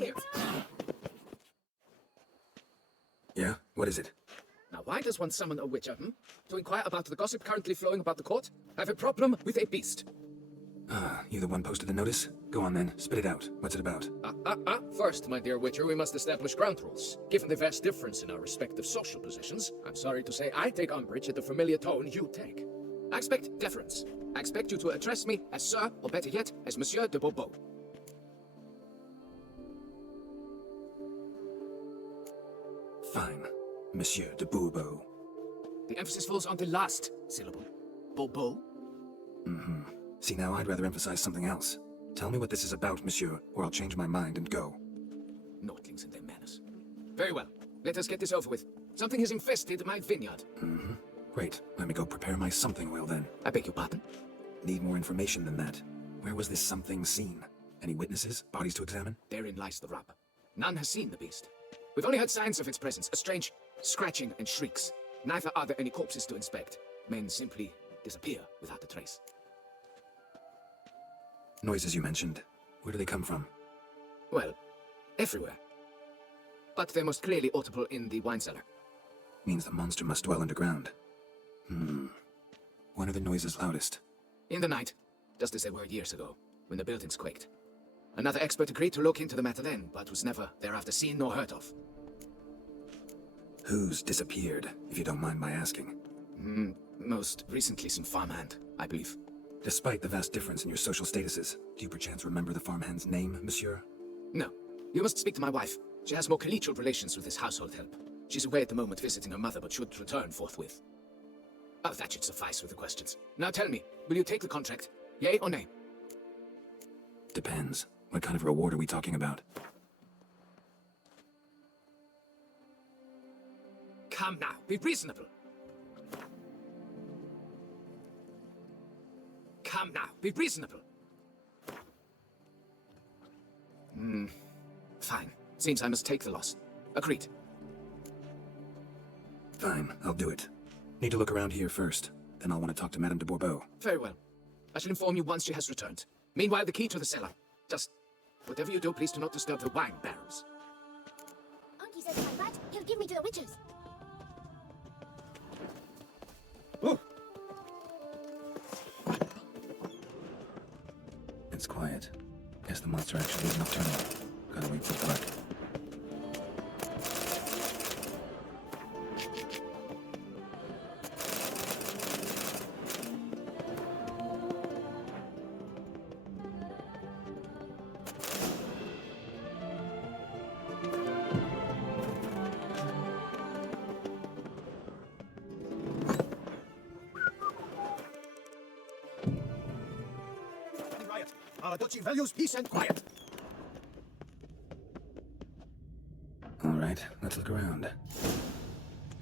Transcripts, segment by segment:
here. Yeah? What is it? Now, why does one summon a witcher, To inquire about the gossip currently flowing about the court? I have a problem with a beast. Ah, you the one posted the notice? Go on then, spit it out. What's it about? First, my dear witcher, we must establish ground rules. Given the vast difference in our respective social positions, I'm sorry to say I take umbrage at the familiar tone you take. I expect deference. I expect you to address me as Sir, or better yet, as Monsieur de Bourbeau. Fine. Monsieur de Bourbeau. The emphasis falls on the last syllable. Bourbeau? See, now I'd rather emphasize something else. Tell me what this is about, monsieur, or I'll change my mind and go. Notlings and their manners. Very well. Let us get this over with. Something has infested my vineyard. Great. Let me go prepare my something oil then. I beg your pardon? Need more information than that. Where was this something seen? Any witnesses? Bodies to examine? Therein lies the rub. None has seen the beast. We've only heard signs of its presence, a strange scratching and shrieks. Neither are there any corpses to inspect. Men simply disappear without a trace. Noises you mentioned. Where do they come from? Well, everywhere. But they're most clearly audible in the wine cellar. Means the monster must dwell underground. When are the noises loudest? In the night, just as they were years ago, when the buildings quaked. Another expert agreed to look into the matter then, but was never thereafter seen nor heard of. Who's disappeared, if you don't mind my asking? Most recently some farmhand, I believe. Despite the vast difference in your social statuses, do you perchance remember the farmhand's name, monsieur? No. You must speak to my wife. She has more collegial relations with his household help. She's away at the moment visiting her mother, but should return forthwith. Oh, that should suffice with the questions. Now tell me, will you take the contract? Yea or nay? Depends. What kind of reward are we talking about? Come now, be reasonable. Come now, be reasonable. Fine. Seems I must take the loss. Agreed. Fine, I'll do it. Need to look around here first. Then I'll want to talk to Madame de Bourbeau. Very well. I shall inform you once she has returned. Meanwhile, the key to the cellar. Just whatever you do, please do not disturb the wine barrels. Uncle says if I rat, he'll give me to the witches. Oh! It's quiet. Guess the monster actually is nocturnal. Gotta wait for dark. Our duchy values peace and quiet. All right, let's look around.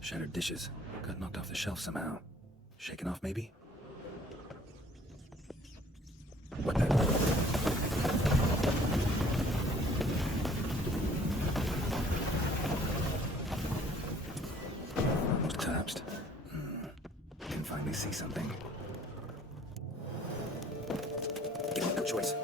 Shattered dishes. Got knocked off the shelf somehow. Shaken off, maybe? What the? Almost collapsed. Can finally see something. No choice.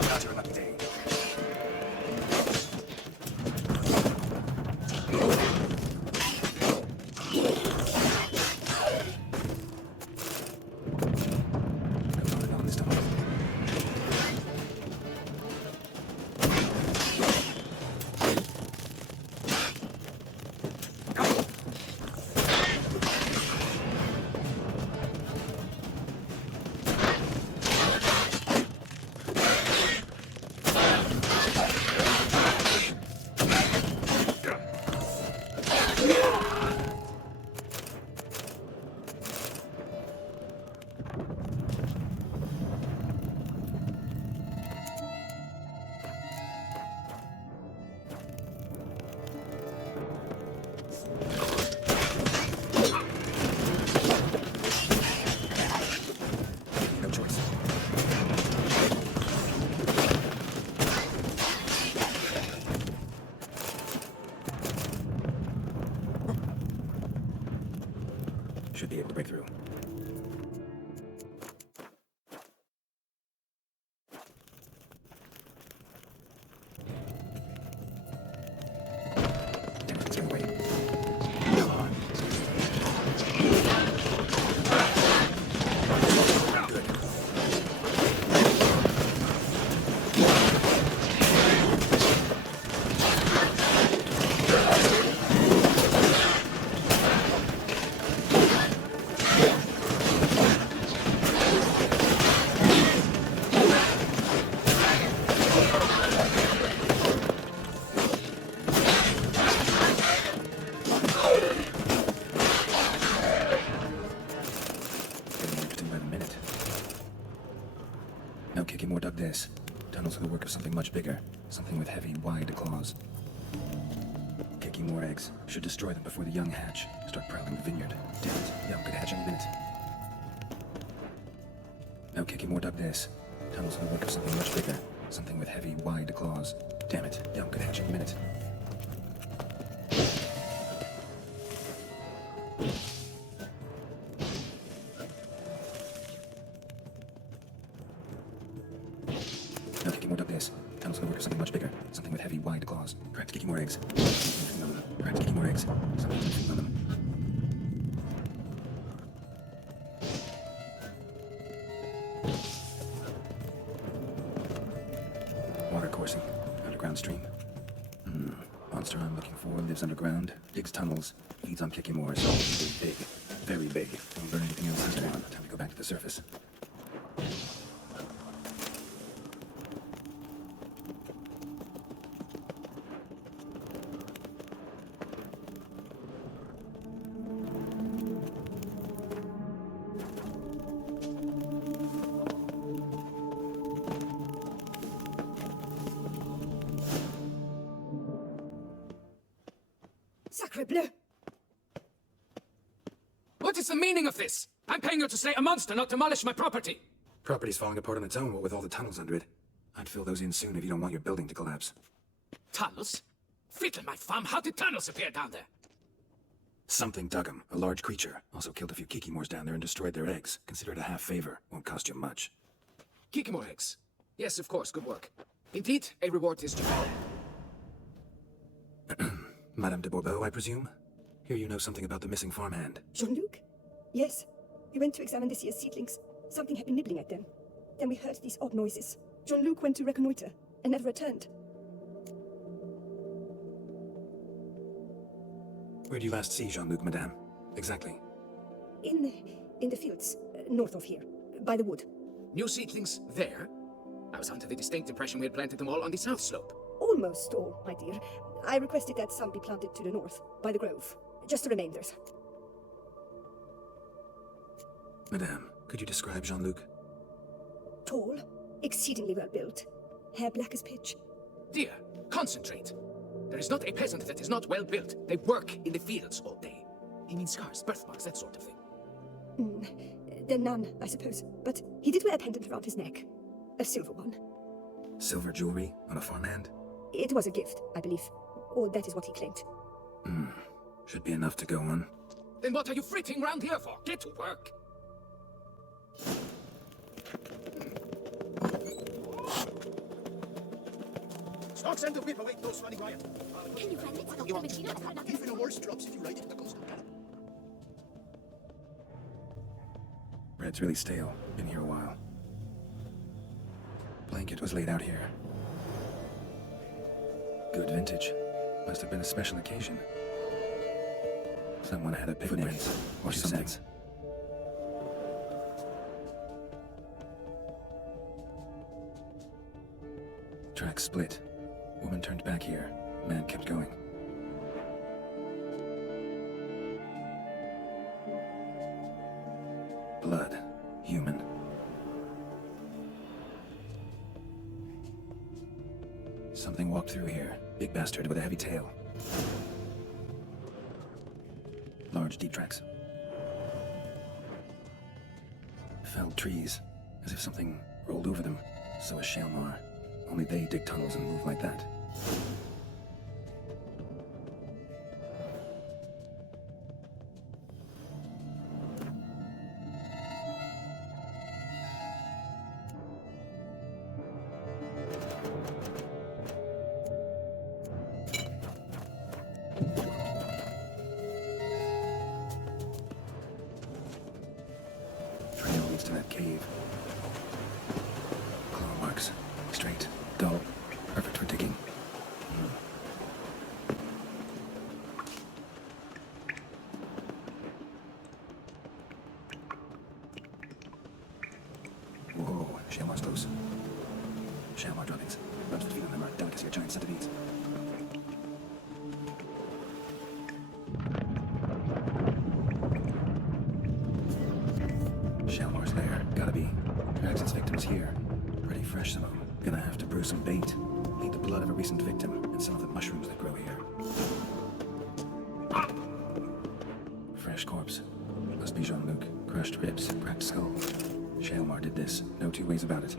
Not your lucky day. On this time. No kicking more, dug this. Tunnels are the work of something much bigger. Something with heavy, wide claws. Kicking more eggs. Should destroy them before the young hatch. Start prowling the vineyard. Damn it, young could hatch any minute. No kicking more, dug this. Tunnels are the work of something much bigger. Something with heavy, wide claws. Damn it, young could hatch any minute. No kicking more, dug this. Tunnels are the work of something much bigger. Something with heavy, wide claws. Correct, kicking more eggs. Correct, kicking more eggs. Something's feeding on them. Water coursing. Underground stream. Monster I'm looking for lives underground, digs tunnels, feeds on kicking mores. Big. Very big. Don't learn anything else this time. Time to go back to the surface. Sacre bleu! What is the meaning of this? I'm paying you to slay a monster, not demolish my property. Property's falling apart on its own, what with all the tunnels under it. I'd fill those in soon if you don't want your building to collapse. Tunnels? Fiddle my thumb, how did tunnels appear down there? Something dug 'em. A large creature. Also killed a few kikimores down there and destroyed their eggs. Consider it a half favor. Won't cost you much. Kikimore eggs. Yes, of course, good work. Indeed, a reward is due. Madame de Bourbeau, I presume? Hear you know something about the missing farmhand. Jean-Luc? Yes. We went to examine this year's seedlings. Something had been nibbling at them. Then we heard these odd noises. Jean-Luc went to reconnoiter and never returned. Where did you last see Jean-Luc, madame? Exactly. In the fields, north of here, by the wood. New seedlings there? I was under the distinct impression we had planted them all on the south slope. Almost all, my dear. I requested that some be planted to the north, by the grove. Just the remainders. Madame, could you describe Jean-Luc? Tall, exceedingly well built, hair black as pitch. Dear, concentrate. There is not a peasant that is not well built. They work in the fields all day. He means scars, birthmarks, that sort of thing. Then none, I suppose. But he did wear a pendant around his neck. A silver one. Silver jewelry on a farmhand? It was a gift, I believe. Or that is what he claimed. Should be enough to go on. Then what are you fritting round here for? Get to work. Stocks and the whip await those running riot. Can you find it? You want even a worse drops if you ride it to the coast. Bread's really stale. Been here a while. Blanket was laid out here. Good vintage. Must have been a special occasion. Someone had a picnic or something. Track split. Woman turned back here. Man kept going. Blood. Human. Something walked through here. Big bastard with a heavy tail. Large deep tracks. Felled trees. As if something rolled over them. So is Shalmar. Only they dig tunnels and move like that. Trail leads to that cave. Claw marks. Straight. Dull. Perfect for digging. Whoa, Shalmar's close. Shalmar droppings. Rubs the feet on them are a delicacy of giant centipedes. Shalmar's there. Gotta be. Drags its victims here. fresh, some of them. Gonna have to brew some bait. Need the blood of a recent victim and some of the mushrooms that grow here. Fresh corpse. Must be Jean-Luc. Crushed ribs, cracked skull. Shalmar did this. No two ways about it.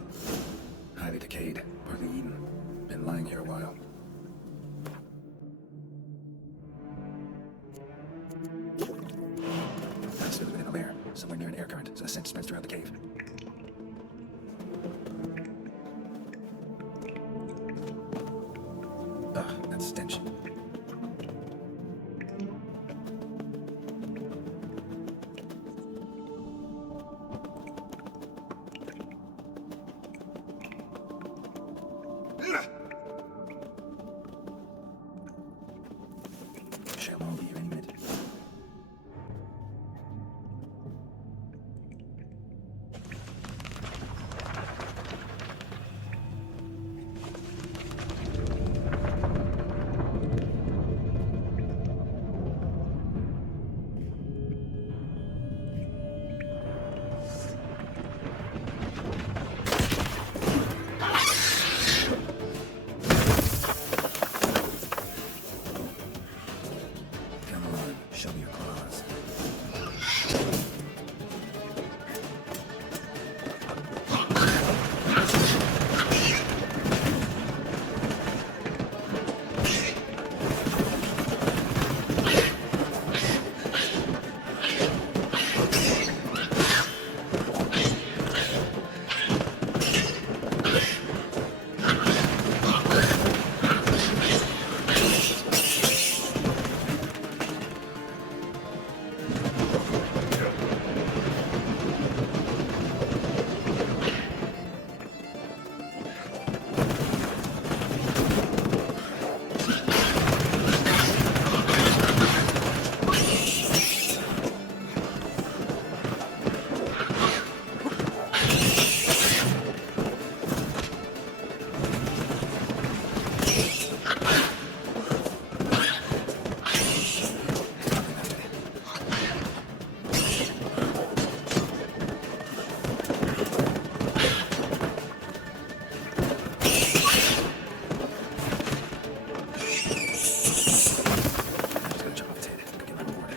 Highly decayed, partly eaten. Been lying here a while. That's within a lair, somewhere near an air current, so the scent spreads throughout the cave. Ugh, that stench. Shalmar will be here any minute. Come on, show me your claws. Just gotta chop off its head. Go get my reward.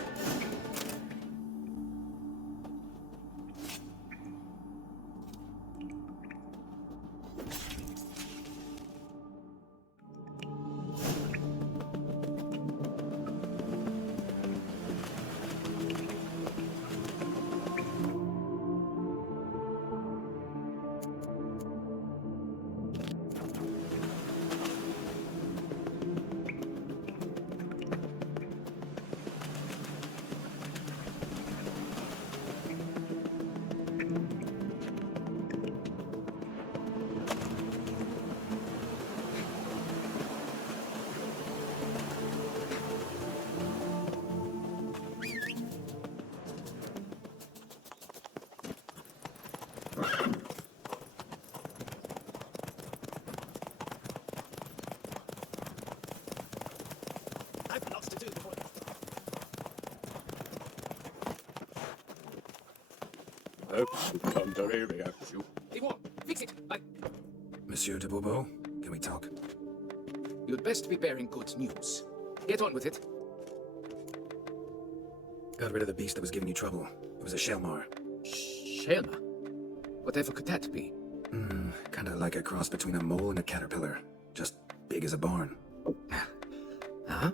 I've lots to do before. Hope you come to react you. They won't. Fix it. Monsieur de Bourbeau, can we talk? You'd best be bearing good news. Get on with it. Got rid of the beast that was giving you trouble. It was a Shalmar. Shelma? Whatever could that be? Kinda like a cross between a mole and a caterpillar. Just big as a barn. Huh?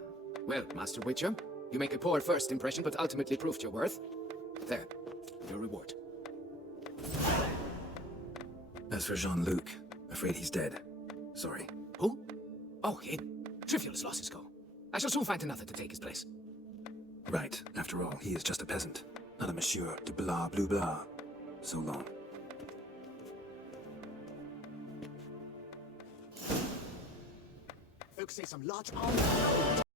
Well, Master Witcher, you make a poor first impression, but ultimately proved your worth. There, your reward. As for Jean-Luc, afraid he's dead. Sorry. Who? Oh, him. Trivial as losses go. I shall soon find another to take his place. Right. After all, he is just a peasant. Not a monsieur de blah blue blah. So long. Folks say some large army.